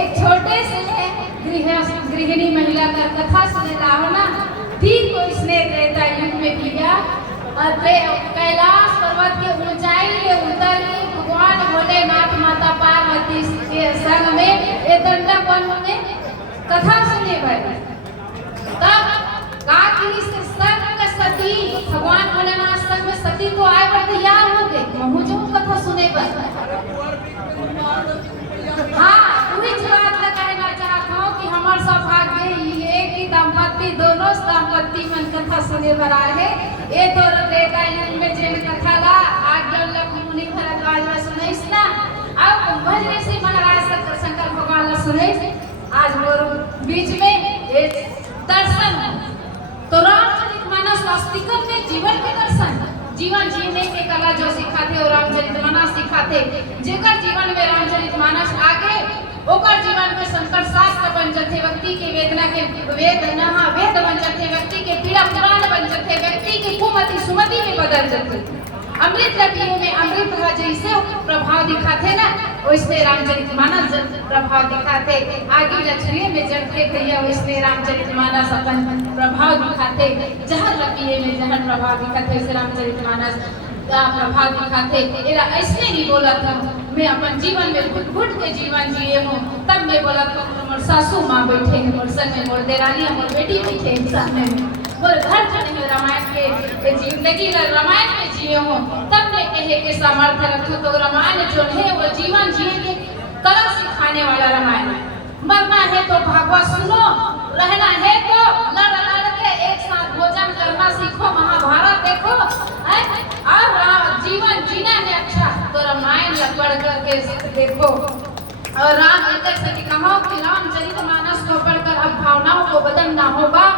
एक छोटे से गृहिणी महिला का कथा सुने रावणा ठीक को इसने त्रेता युग में किया और कैलाश पर्वत के ऊंचाई पे उतर के भगवान भोलेनाथ माता पार्वती के संग में ये दंडक वन में कथा सुने भाई। तब काकी से संग सती भगवान भोलेनाथ संग में सती तो आए पर तैयार हो गए महू जो कथा सुने पर। हाँ पूरी बात लगाना चाहता हूँ कि हमारे सौभाग्य ये कि दंपत्ति दोनों दंपत्ति मन कथा सुने पर आए हैं। ये तो रेता युग में जिन कथा ला आज्ञा लग मुनि भरद्वाज में सुनाइस ना अब भजन से महाराज शंकर भगवान ला सुनाइस। आज मोर बीच में ये दर्शन तो रामचरितमानस वास्तविकता में जीवन के दर्शन जीवन जीने के कला जो सिखाते और रामचरितमानस सिखाते जेकर जीवन में रामचरितमानस आगे ओकर जीवन में संकट शास्त्र बन जाते व्यक्ति के वेदना के वेद बन जाते व्यक्ति के पीड़ा पुराण बन जाते व्यक्ति की कुमति सुमति में बदल जाते। अमृत लपियों में अमृत का जैसे प्रभाव दिखाते ना वैसे रामचरितमानस प्रभाव दिखाते आगे लक्षणीय में जड़ते भैया वैसे रामचरितमानस अपन प्रभाव दिखाते जहर लपिये में जहर प्रभाव दिखाते वैसे रामचरितमानस प्रभाव दिखाते। एरा ऐसे नहीं बोला था मैं अपन जीवन में घुट घुट के जीवन जिए हूँ तब मैं बोला था मोर सासू माँ बैठे हैं मोर संग में मोर देरानी मोर बेटी बैठे हैं सामने में मोर घर चले में रामायण के जिंदगी रामायण में जिए हूँ तब मैं कहे के सामर्थ्य रखो तो रामायण जो है वो जीवन जिए के कला सिखाने वाला रामायण है। मरना है तो भागवत सुनो रहना है तो लड़ लड़ के एक साथ भोजन करना सीखो महाभारत देखो और जीवन जीना है अच्छा तो रामायण पढ़ करके देखो। और राम लेकर से कहो कि रामचरितमानस को पढ़कर अब भावनाओं को बदलना होगा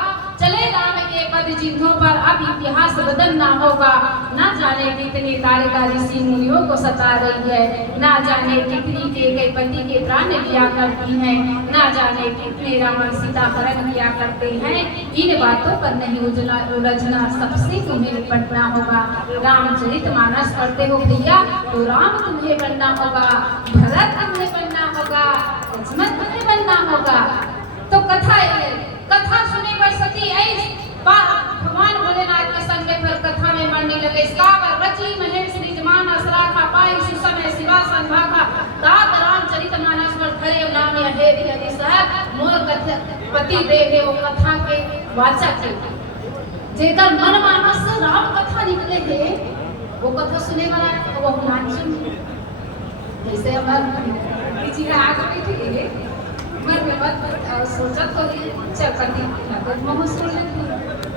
चले राम के पद चिन्हों पर अब इतिहास बदलना होगा। ना जाने कितनी तालिका ऋषि मुनियों को सता रही है ना जाने कितनी के पति के प्राण लिया करती हैं ना जाने कितने रावण सीता हरण किया करते हैं। इन बातों पर नहीं उलझना सबसे तुम्हें निपटना होगा। रामचरितमानस पढ़ते हो भैया तो राम तुम्हें बनना होगा भरत तुम्हें बनना होगा लक्ष्मण तुम्हें बनना होगा। तो कथा सुने पर सती भगवान भोलेनाथ के संग में फिर कथा में मरने लगे सावर रची महेश निजमान असराखा पाई सुसमय शिवासन भागा तात रामचरितमानस पर खरे नाम हे हरि साहब मोर कथा पति देव वो कथा के वाचक है जेकर मन मानस से राम कथा निकले है वो कथा सुने वाला वो नाचिन जैसे हमारे चिरा आगे बैठे है मर में मत सोचत हो चल पति लगत महु सुन ले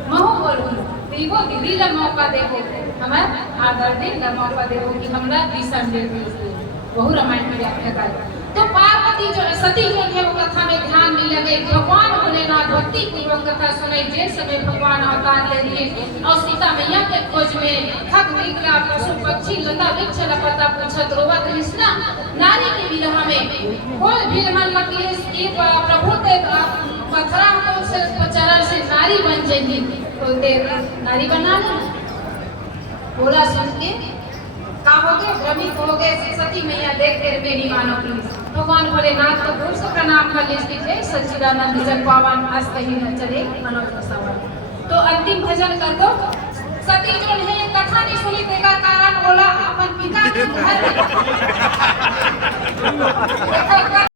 महु बोलू दीवो दीदी ला मौका देबो हमार आदर दे ला मौका देबो कि हमरा दिशा दे बहु रामायण में व्याख्या कर। तो पार्वती जो सती जो है वो कथा में ध्यान नहीं लगे भगवान भोलेनाथ भक्ति पूर्वक कथा सुनाई जिस समय भगवान अवतार ले लिए और सीता मैया के खोज में खग निकला पशु पक्षी लता वृक्ष लपता पूछत रोवत कृष्णा नारी के विरह में खोल भीलमन मकलेश की प्रभु ते पथरा तो से चरण से नारी बन जाएगी तो देर नारी बना ले बोला सुन के का हो गए भ्रमित हो गए सती मैया देख कर मेरी मानो प्लीज भगवान भोलेनाथ को दूर से प्रणाम कर लीजिए सच्चिदानंद जन पावन हस्त ही न चले मनोज सवार। तो अंतिम भजन कर दो सती जो है कथा नहीं सुनी तेरा कारण बोला अपन पिता के घर